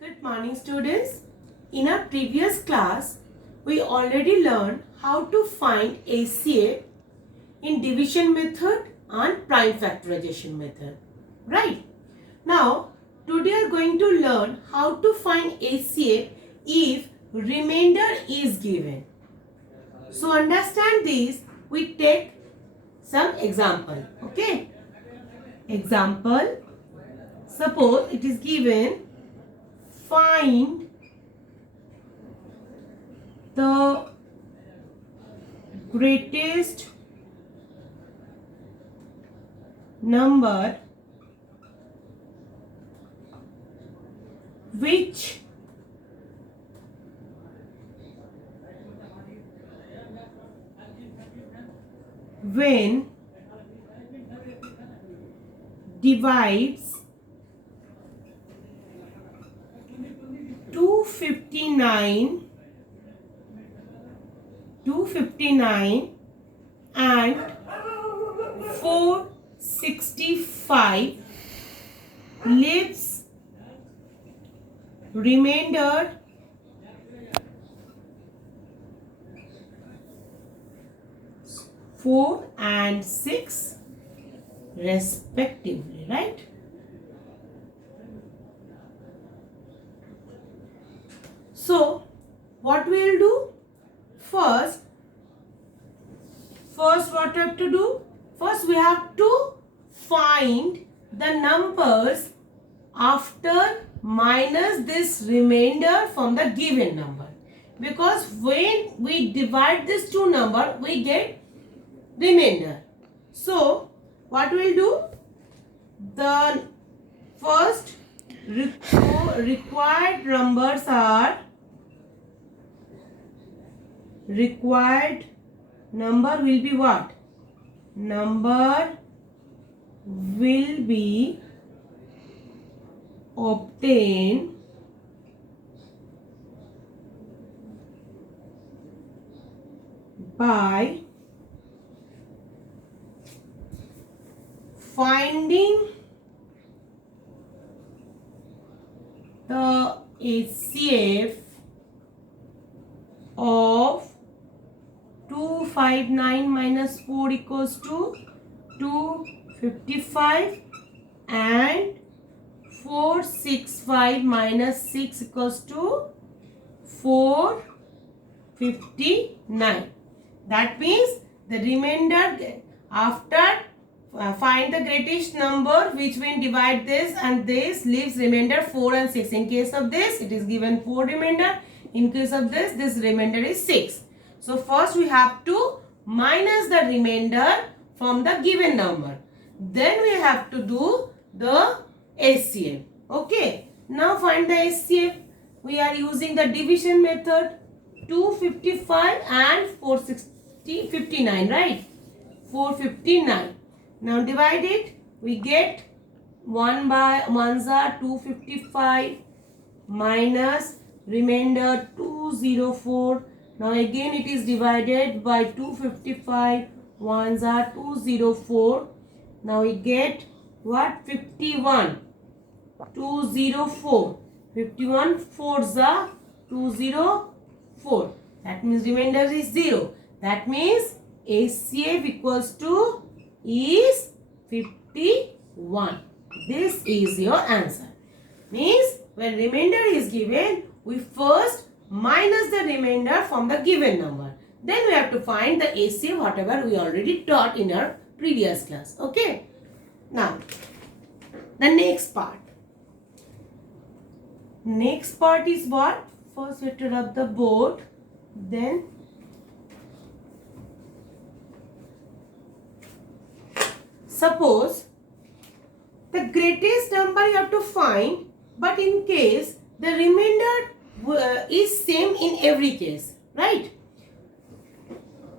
Good morning, students. In our previous class, we already learned how to find ACA in division method and prime factorization method. Right? Now, today we are going to learn how to find ACA if remainder is given. So, understand this, we take some example. Okay? Example, suppose it is given, find the greatest number which when divides 259 and 465 leaves remainder 4 and 6 respectively, right? So what we will do? First what we have to do? First we have to find the numbers after minus this remainder from the given number. Because when we divide this two number, we get remainder. So what we will do? The first required numbers are required number will be what? Number will be obtained by finding the HCF of 259 minus 4 equals to 255 and 465 minus 6 equals to 459. That means the remainder after find the greatest number which when divide this and this leaves remainder 4 and 6. In case of this, it is given 4 remainder. In case of this remainder is 6. So first we have to minus the remainder from the given number. Then we have to do the HCF. Okay. Now find the HCF. We are using the division method. 255 and 459, right? 459. Now divide it. We get 1 by 1s are 255 minus remainder 204. Now again it is divided by 255. 1s are 204. Now we get what? 51. 204. 51 4s are 204. That means remainder is 0. That means HCF equals to is 51. This is your answer. Means when remainder is given, we first minus the remainder from the given number. Then we have to find the HCF whatever we already taught in our previous class. Okay. Now, the next part. Next part is what? First we have to rub the board. Then suppose the greatest number you have to find, but in case the remainder is same in every case, right?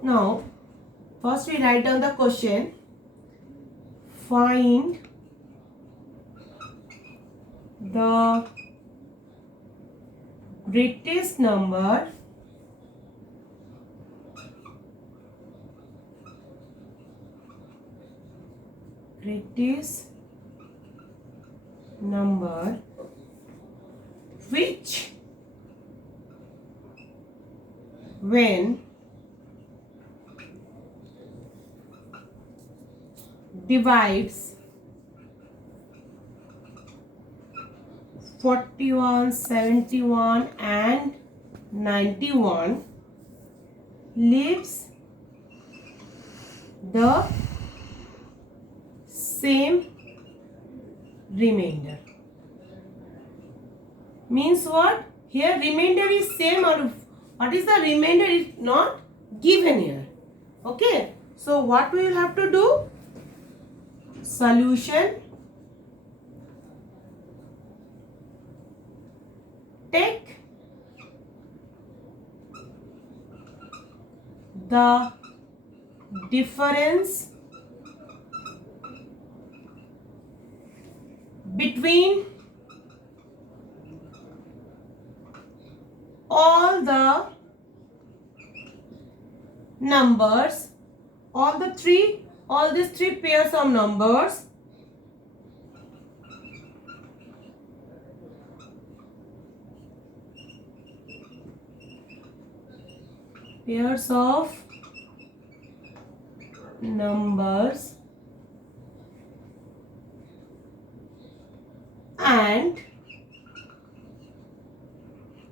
Now, first we write down the question. Find the greatest number which when divides 41, 71 and 91 leaves the same remainder. Means what? Here remainder is same, or what is the remainder is not given here. Okay. So what we will have to do? Solution. Take the difference between all the numbers, all these three pairs of numbers,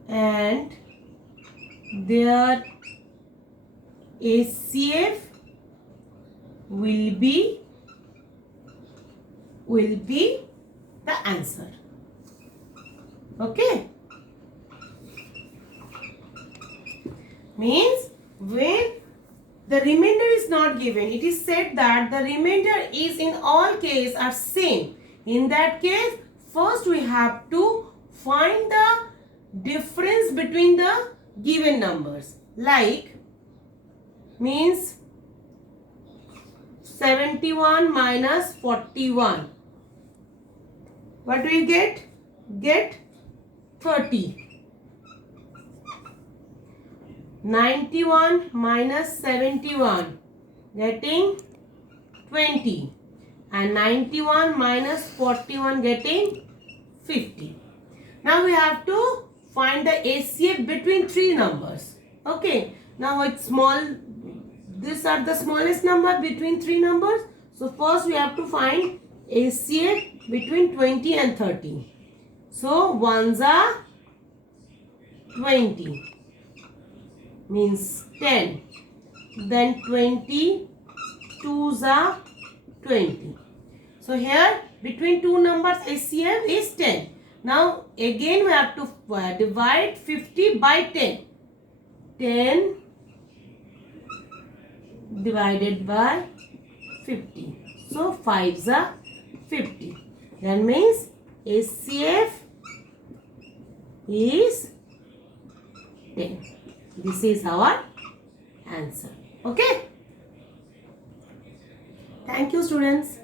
and their HCF will be the answer. Okay. Means when the remainder is not given, it is said that the remainder is in all cases are same. In that case, first we have to find the difference between the given numbers. Like, means 71 minus 41. What do we get? Get 30. 91 minus 71, getting 20. And 91 minus 41, getting 50. Now we have to find the HCF between three numbers. Okay. Now it's small. These are the smallest number between three numbers. So first we have to find HCF between 20 and 30. So ones are 20. Means 10. Then 20, 2s are 20. So here between two numbers HCF is 10. Now again we have to divide 50 by 10. 10 divided by 50. So 5s are 50. That means HCF is 10. This is our answer. Okay. Thank you, students.